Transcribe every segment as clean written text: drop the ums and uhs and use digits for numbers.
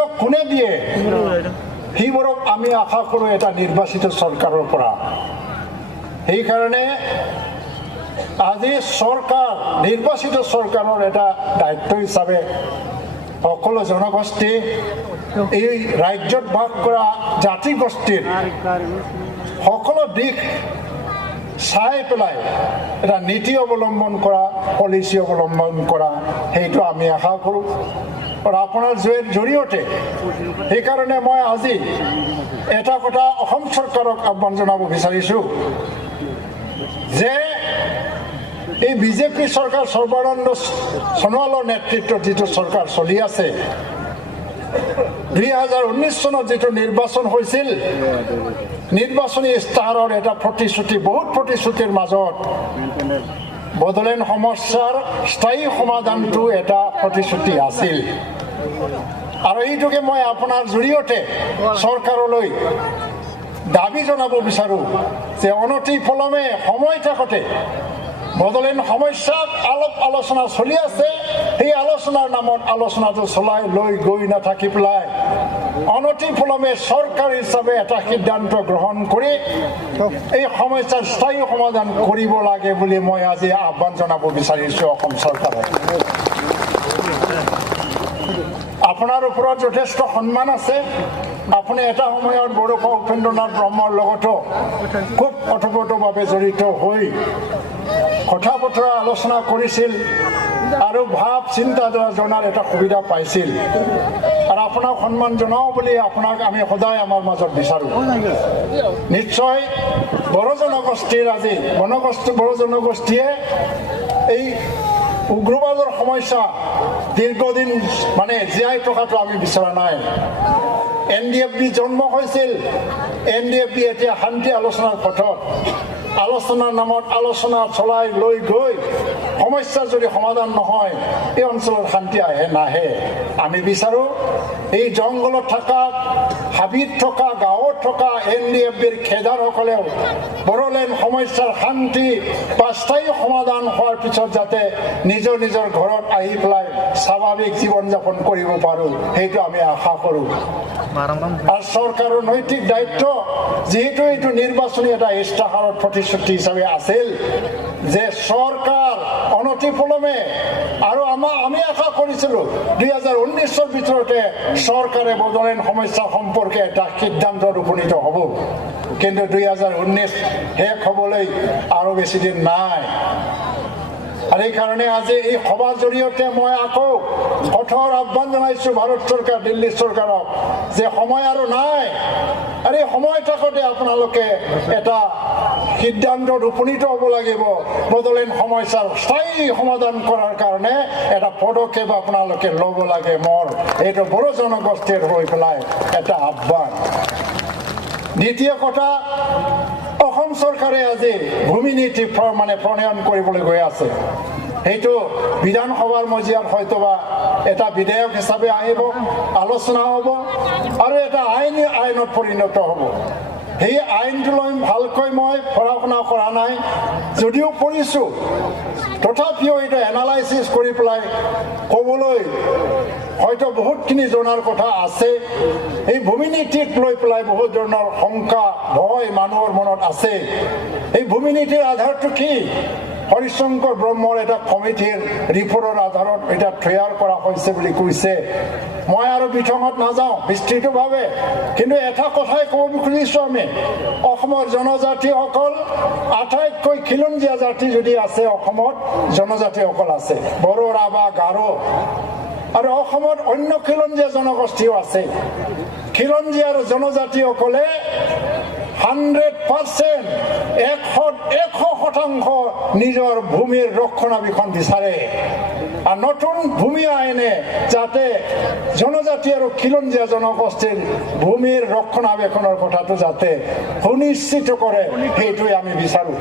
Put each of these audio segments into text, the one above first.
সুযোগ কোনে দিয়ে সেইবোৰক আমি আশা কৰোঁ এটা নিৰ্বাচিত চৰকাৰৰ পৰা। সেইকাৰণে আজি চৰকাৰ নিৰ্বাচিত চৰকাৰৰ এটা দায়িত্ব হিচাপে সকলো জনগোষ্ঠী এই ৰাজ্যত বাস কৰা জাতিগোষ্ঠীৰ সকলো দিশ চাই পেলাই এটা নীতি অৱলম্বন কৰা, পলিচি অৱলম্বন কৰা, সেইটো আমি আশা কৰোঁ আৰু আপোনাৰ জৰিয়তে। সেইকাৰণে মই আজি এটা কথা অসম চৰকাৰক আহ্বান জনাব বিচাৰিছোঁ যে এই বিজেপি চৰকাৰ সৰ্বানন্দ সোণোৱালৰ নেতৃত্বত যিটো চৰকাৰ চলি আছে, 2019 চনত যিটো নিৰ্বাচন হৈছিল, নিৰ্বাচনী ইস্তাহাৰৰ এটা প্ৰতিশ্ৰুতি, বহুত প্ৰতিশ্ৰুতিৰ মাজত বড়োলেণ্ড সমস্যাৰ স্থায়ী সমাধানটো এটা প্ৰতিশ্ৰুতি আছিল। আৰু এইটোকে মই আপোনাৰ জৰিয়তে চৰকাৰলৈ দাবী জনাব বিচাৰোঁ যে অনতি পলমে সময় থাকোঁতে বড়োলেণ্ড সমস্যাত আলোচনা চলি আছে, সেই আলোচনাৰ নামত আলোচনাটো চলাই লৈ গৈ নাথাকি পেলাই অনতি পলমে চৰকাৰ হিচাপে এটা সিদ্ধান্ত গ্ৰহণ কৰি এই সমস্যাৰ স্থায়ী সমাধান কৰিব লাগে বুলি মই আজি আহ্বান জনাব বিচাৰিছোঁ অসম চৰকাৰক। আপোনাৰ ওপৰত যথেষ্ট সন্মান আছে। আপুনি এটা সময়ত বড়োফা উপেন্দ্ৰনাথ ব্ৰহ্মৰ লগতো খুব ওতপ্ৰোতভাৱে জড়িত হৈ কথা বতৰা আলোচনা কৰিছিল আৰু ভাৱ চিন্তাধাৰা জনাৰ এটা সুবিধা পাইছিল। আৰু আপোনাক সন্মান জনাওঁ বুলি আপোনাক আমি সদায় আমাৰ মাজত বিচাৰোঁ। নিশ্চয় বড়ো জনগোষ্ঠীৰ আজি বড়ো জনগোষ্ঠীয়ে এই উগ্ৰবাদৰ সমস্যা দীৰ্ঘদিন জীয়াই থকাটো আমি বিচৰা নাই। NDFB জন্ম হৈছিল, NDFB এতিয়া শান্তি আলোচনাৰ পথত, আলোচনাৰ নামত আলোচনা চলাই লৈ গৈ সমস্যা যদি সমাধান নহয় এই অঞ্চলত শান্তি নাহে। আমি বিচাৰোঁ এই জংঘলত থকা, হাবিত থকা, গাঁৱত থকা NDFBৰ খেদাৰসকলেও বড়োলেণ্ড সমস্যাৰ শান্তি বা স্থায়ী সমাধান হোৱাৰ পিছত যাতে নিজৰ নিজৰ ঘৰত আহি পেলাই স্বাভাৱিক জীৱন যাপন কৰিব পাৰোঁ, সেইটো আমি আশা কৰোঁ। আৰু চৰকাৰৰ নৈতিক দায়িত্ব, যিহেতু এইটো নিৰ্বাচনী এটা ইস্তাহাৰৰ প্ৰতিশ্ৰুতি হিচাপে আছিল, যে চৰকাৰ অনতি পলমে, আৰু আমি আশা কৰিছিলোঁ 2019 ভিতৰতে চৰকাৰে বড়োলেণ্ড সমস্যা সম্পৰ্কে এটা সিদ্ধান্তত উপনীত হ'ব। কিন্তু 2019 শেষ হ'বলৈ আৰু বেছি দিন নাই। আৰু এইকাৰণে আজি এই সভাৰ জৰিয়তে মই আকৌ কঠোৰ আহ্বান জনাইছোঁ ভাৰত চৰকাৰ, দিল্লী চৰকাৰক যে সময় আৰু নাই। আৰু এই সময় থাকোঁতে আপোনালোকে এটা সিদ্ধান্তত উপনীত হ'ব লাগিব। বড়োলেণ্ড সমস্যাৰ স্থায়ী সমাধান কৰাৰ কাৰণে এটা পদক্ষেপ আপোনালোকে ল'ব লাগে। মোৰ এইটো বড়ো জনগোষ্ঠীৰ হৈ পেলাই এটা আহ্বান। দ্বিতীয় কথা, অসম চৰকাৰে আজি ভূমি নীতি প্ৰণয়ন কৰিবলৈ গৈ আছে। সেইটো বিধানসভাৰ মজিয়াত হয়তোবা এটা বিধেয়ক হিচাপে আহিব, আলোচনা হ'ব আৰু এটা আইনত পৰিণত হ'ব। সেই আইনটো লৈ ভালকৈ মই পঢ়া শুনা কৰা নাই, যদিও পঢ়িছোঁ, তথাপিও এইটো এনালাইচিছ কৰি পেলাই ক'বলৈ হয়তো বহুতখিনি জনাৰ কথা আছে। এই ভূমি নীতিক লৈ পেলাই বহুত ধৰণৰ শংকা, ভয় মানুহৰ মনত আছে। এই ভূমি নীতিৰ আধাৰটো কি? হৰিশংকৰ ব্ৰহ্মৰ এটা কমিটিৰ ৰিপৰ্টৰ আধাৰত এটা তৈয়াৰ কৰা হৈছে বুলি কৈছে। মই আৰু বিতংত নাযাওঁ বিস্তৃতভাৱে, কিন্তু এটা কথাই ক'ব খুজিছোঁ, আমি অসমৰ জনজাতিসকল আটাইতকৈ খিলঞ্জীয়া জাতি যদি আছে অসমত, জনজাতিসকল আছে, বড়ো, ৰাভা, গাৰো, আৰু অসমত অন্য খিলঞ্জীয়া জনগোষ্ঠীও আছে। খিলঞ্জীয়া আৰু জনজাতিসকলে 100% 100% নিজৰ ভূমিৰ ৰক্ষণাবেক্ষণ বিচাৰে। আৰু নতুন ভূমি আইনে যাতে জনজাতি আৰু খিলঞ্জীয়া জনগোষ্ঠীৰ ভূমিৰ ৰক্ষণাবেক্ষণৰ কথাটো যাতে সুনিশ্চিত কৰে, সেইটোৱে আমি বিচাৰোঁ।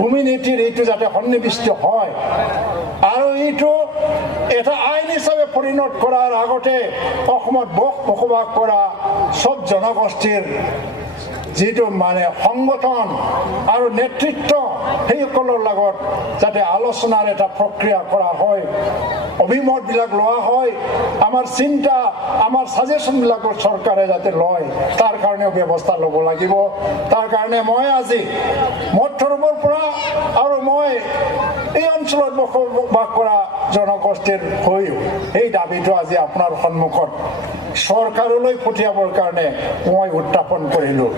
ভূমি নীতিৰ এইটো যাতে সন্নিৱিষ্ট হয় আৰু এইটো এটা আইন হিচাপে পৰিণত কৰাৰ আগতে অসমত বসবাস কৰা সব জনগোষ্ঠীৰ যিটো সংগঠন আৰু নেতৃত্ব সেইসকলৰ লগত যাতে আলোচনাৰ এটা প্ৰক্ৰিয়া কৰা হয়, অভিমতবিলাক লোৱা হয়, আমাৰ চিন্তা আমাৰ ছাজেশ্যনবিলাকৰ চৰকাৰে যাতে লয় তাৰ কাৰণেও ব্যৱস্থা ল'ব লাগিব। তাৰ কাৰণে মই আজি মধ্যৰূপৰ পৰা আৰু মই এই অঞ্চলত বসবাস কৰা জনগোষ্ঠীৰ হৈও এই দাবীটো আজি আপোনাৰ সন্মুখত চৰকাৰলৈ পঠিয়াবৰ কাৰণে মই উত্থাপন কৰিলোঁ।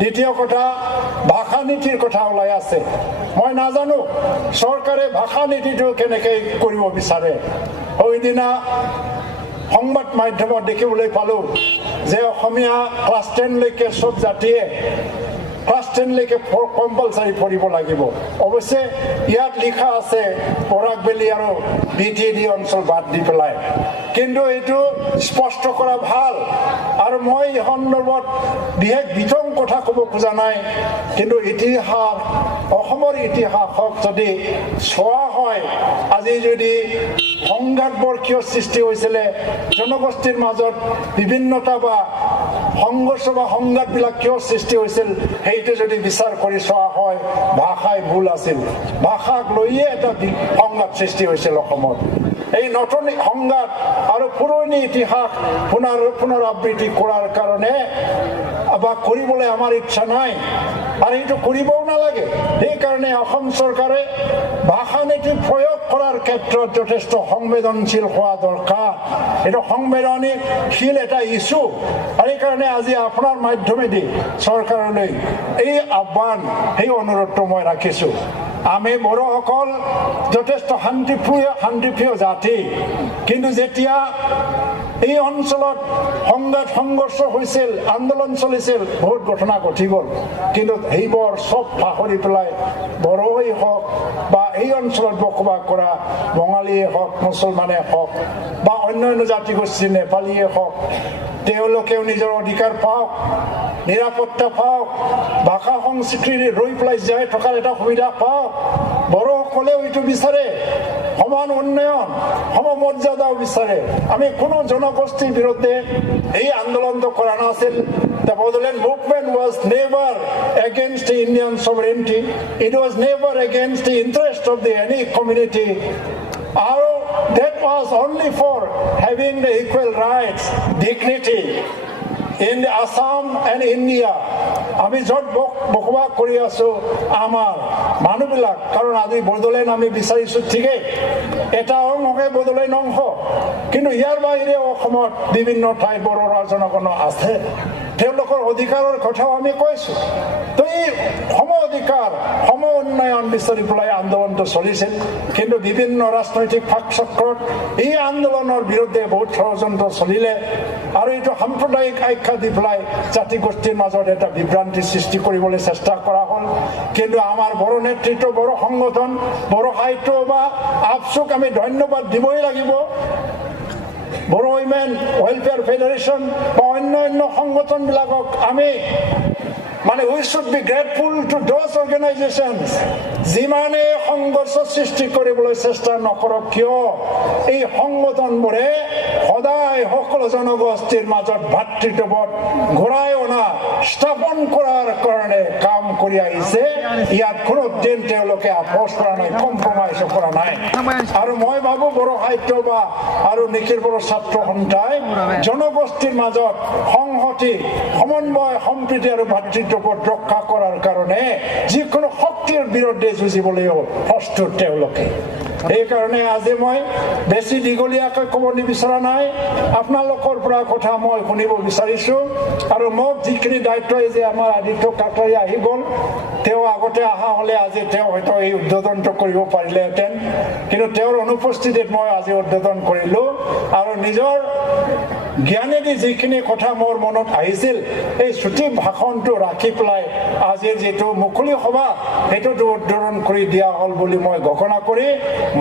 দ্বিতীয় কথা, ভাষা নীতিৰ কথা ওলাই আছে। মই নাজানো চৰকাৰে ভাষা নীতিটো কেনেকৈ কৰিব বিচাৰে। সেইদিনা সংবাদ মাধ্যমত দেখিবলৈ পালোঁ যে অসমীয়া ক্লাছ 10 লৈকে চব জাতিয়ে ক্লাছ 10 লৈকে কম্পালচাৰী পঢ়িব লাগিব। অৱশ্যে ইয়াত লিখা আছে বৰাকভেলী আৰু BTD অঞ্চল বাদ দি পেলাই, কিন্তু এইটো স্পষ্ট কৰা ভাল। আৰু মই এই সন্দৰ্ভত বিশেষ বিতং কথা ক'ব খোজা নাই, কিন্তু ইতিহাস অসমৰ ইতিহাসক যদি চোৱা হয়, আজি যদি সংঘাতবোৰ কিয় সৃষ্টি হৈছিলে, জনগোষ্ঠীৰ মাজত বিভিন্নতা বা সংঘৰ্ষ বা সংঘাতবিলাক কিয় সৃষ্টি হৈছিল, সেইটো যদি বিচাৰ কৰি চোৱা হয় ভাষাই ভুল আছিল। ভাষাক লৈয়ে এটা সংঘাত সৃষ্টি হৈছিল অসমত। এই নতুন সংঘাত আৰু পুৰণি ইতিহাস পুনৰাবৃত্তি কৰাৰ কাৰণে বা কৰিবলৈ আমাৰ ইচ্ছা নাই, আৰু এইটো কৰিবও নালাগে। সেইকাৰণে অসম চৰকাৰে ভাষা নীতি প্ৰয়োগ কৰাৰ ক্ষেত্ৰত যথেষ্ট সংবেদনশীল হোৱা দৰকাৰ। এইটো সংবেদনশীল এটা ইছ্যু, আৰু সেইকাৰণে আজি আপোনাৰ মাধ্যমেদি চৰকাৰলৈ এই আহ্বান, সেই অনুৰোধটো মই ৰাখিছোঁ। আমি বড়োসকল যথেষ্ট শান্তিপ্ৰিয় জাতি, কিন্তু যেতিয়া এই অঞ্চলত সংঘাত সংঘৰ্ষ হৈছিল, আন্দোলন চলিছিল, বহুত ঘটনা ঘটি গ'ল, কিন্তু সেইবোৰ চব পাহৰি পেলাই বড়োই হওক বা এই অঞ্চলত বসবাস কৰা বঙালীয়ে হওক, মুছলমানে হওক বা অন্যান্য জাতিগোষ্ঠী নেপালীয়ে হওক, তেওঁলোকেও নিজৰ অধিকাৰ পাওক, নিৰাপত্তা পাওক, ভাষা সংস্কৃতি ৰৈ পেলাই জীয়াই থকাৰ এটা সুবিধা পাওক। বড়োসকলেও এইটো বিচাৰে, সমান উন্নয়ন, সমমৰ্যাদাও বিচাৰে। আমি কোনো জনগোষ্ঠীৰ বিৰুদ্ধে এই আন্দোলনটো কৰা নাছিল। The Bodoland movement was never against the Indian sovereignty. It was never against the interest of the any community. That was only for having the equal rights, dignity in the Assam and India. আমি য'ত বসবাস কৰি আছো আমাৰ মানুহবিলাক, কাৰণ আজি বড়োলেণ্ড আমি বিচাৰিছোঁ ঠিকেই, এটা অংশহে বড়োলেণ্ড অংশ, কিন্তু ইয়াৰ বাহিৰে অসমত বিভিন্ন ঠাইত বড়ো জনগণ আছে, তেওঁলোকৰ অধিকাৰৰ কথাও আমি কৈছোঁ। তো এই সম অধিকাৰ, সম উন্নয়ন বিচাৰি পেলাই আন্দোলনটো চলিছিল, কিন্তু বিভিন্ন ৰাজনৈতিক ফাক চক্ৰত এই আন্দোলনৰ বিৰুদ্ধে বহুত ষড়যন্ত্ৰ চলিলে, আৰু এইটো সাম্প্ৰদায়িক আখ্যা দি পেলাই জাতি গোষ্ঠীৰ মাজত এটা বিভ্ৰান্তি সৃষ্টি কৰিবলৈ চেষ্টা কৰা হ'ল। কিন্তু আমাৰ বড়ো নেতৃত্ব, বড়ো সংগঠন, বড়ো সাহিত্য বা আপচুক আমি ধন্যবাদ দিবই লাগিব। বড়ো উইমেন ৱেলফেয়াৰ ফেডাৰেশ্যন বা অন্যান্য সংগঠনবিলাকক আমি we should be grateful to those organizations যিমানে সংঘৰ্ষ সৃষ্টি কৰিবলৈ চেষ্টা নকৰক কিয়, এই সংগঠনবোৰে সদায় সকলো জনগোষ্ঠীৰ মাজত ভাতৃত্ববোধ ঘূৰাই অনা, স্থাপন কৰাৰ কাৰণে কাম কৰি আহিছে। ইয়াত কোনো দিন তেওঁলোকে আপোচ কৰা নাই, কম্প্ৰমাইজ কৰা নাই। আৰু মই ভাবো বড়ো সাহিত্য বা আৰু নিখিল বড়ো ছাত্ৰ সন্থাই জনগোষ্ঠীৰ মাজত সংহতি, সমন্বয়, সম্প্ৰীতি আৰু ভাতৃত্ববোধ ৰক্ষা কৰাৰ কাৰণে যিকোনো শক্তিৰ বিৰুদ্ধে যুঁজিবলৈও প্ৰস্তুত তেওঁলোকে। সেইকাৰণে আজি মই বেছি দীঘলীয়াকৈ ক'ব নিবিচৰা নাই, আপোনালোকৰ পৰা কথা মই শুনিব বিচাৰিছোঁ। আৰু মোক যিখিনি দায়িত্ব যে আমাৰ আদিত্য কাটাৰী আহি গ'ল, তেওঁ আগতে অহা হ'লে আজি তেওঁ হয়তো এই উদ্বোধনটো কৰিব পাৰিলেহেঁতেন, কিন্তু তেওঁৰ অনুপস্থিতিত মই আজি উদ্বোধন কৰিলোঁ। আৰু নিজৰ জ্ঞানেদি যিখিনি কথা মোৰ মনত আহিছিল, এই চুটি ভাষণটো ৰাখি পেলাই আজিৰ যিটো মুকলি সভা সেইটোতো উদ্বোধন কৰি দিয়া হ'ল বুলি মই ঘোষণা কৰি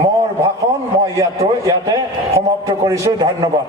মোৰ ভাষণ মই ইয়াতে সমাপ্ত কৰিছোঁ। ধন্যবাদ।